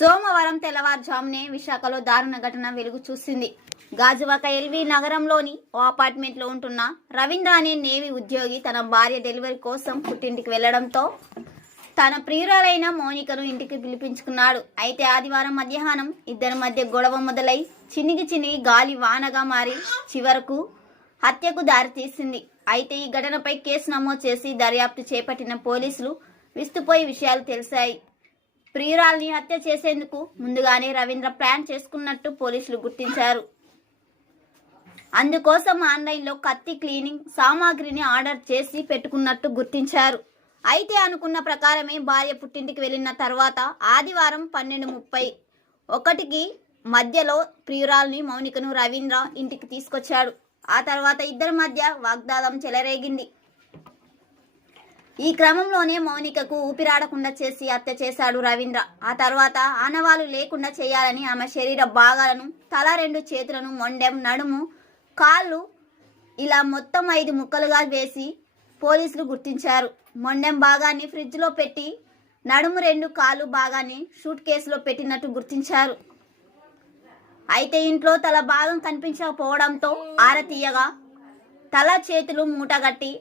సోమవారం తెల్లవారుజామునే విశాఖలో దారుణ ఘటన వెలుగు చూసింది. గాజువాక ఎల్వి నగరంలోని ఓ అపార్ట్మెంట్లో ఉంటున్న రవీంద్ర అనే నేవీ ఉద్యోగి తన భార్య డెలివరీ కోసం పుట్టింటికి వెళ్లడంతో తన ప్రియురాలైన మౌనికను ఇంటికి పిలిపించుకున్నాడు. అయితే ఆదివారం మధ్యాహ్నం ఇద్దరి మధ్య గొడవ మొదలై చినిగి గాలి వానగా మారి చివరకు హత్యకు దారితీసింది. అయితే ఈ ఘటనపై కేసు నమోదు చేసి దర్యాప్తు చేపట్టిన పోలీసులు విస్తుపోయి విషయాలు తెలిసాయి. ప్రియురాల్ని హత్య చేసేందుకు ముందుగానే రవీంద్ర ప్లాన్ చేసుకున్నట్టు పోలీసులు గుర్తించారు. అందుకోసం ఆన్లైన్లో కత్తి క్లీనింగ్ సామాగ్రిని ఆర్డర్ చేసి పెట్టుకున్నట్టు గుర్తించారు. అయితే అనుకున్న ప్రకారమే భార్య పుట్టింటికి వెళ్లిన తర్వాత ఆదివారం 12:31కి మధ్యలో ప్రియురాల్ని మౌనికను రవీంద్ర ఇంటికి తీసుకొచ్చాడు. ఆ తర్వాత ఇద్దరి మధ్య వాగ్వాదం చెలరేగింది. ఈ క్రమంలోనే మౌనికకు ఊపిరాడకుండా చేసి హత్య చేశాడు రవీంద్ర. ఆ తర్వాత ఆనవాళ్లు లేకుండా చేయాలని ఆమె శరీర భాగాలను తల 2 చేతులను, మొండెం, నడుము, కాళ్ళు ఇలా మొత్తం 5 ముక్కలుగా వేసి పోలీసులు గుర్తించారు. మొండెం భాగాన్ని ఫ్రిడ్జ్లో పెట్టి నడుము 2 కాళ్ళు భాగాన్ని షూట్ కేసులో పెట్టినట్టు గుర్తించారు. అయితే ఇంట్లో తల భాగం కనిపించకపోవడంతో ఆరతీయగా తల చేతులు మూటగట్టి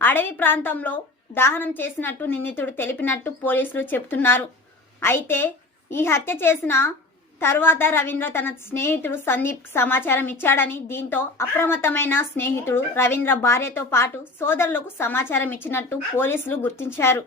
అడవి ప్రాంతంలో దహనం చేసినట్టు నిందితుడు తెలిపినట్టు పోలీసులు చెబుతున్నారు. అయితే ఈ హత్య చేసిన తర్వాత రవీంద్ర తన స్నేహితుడు సందీప్ సమాచారం ఇచ్చాడని, దీంతో అప్రమత్తమైన స్నేహితుడు రవీంద్ర భార్యతో పాటు సోదరులకు సమాచారం ఇచ్చినట్టు పోలీసులు గుర్తించారు.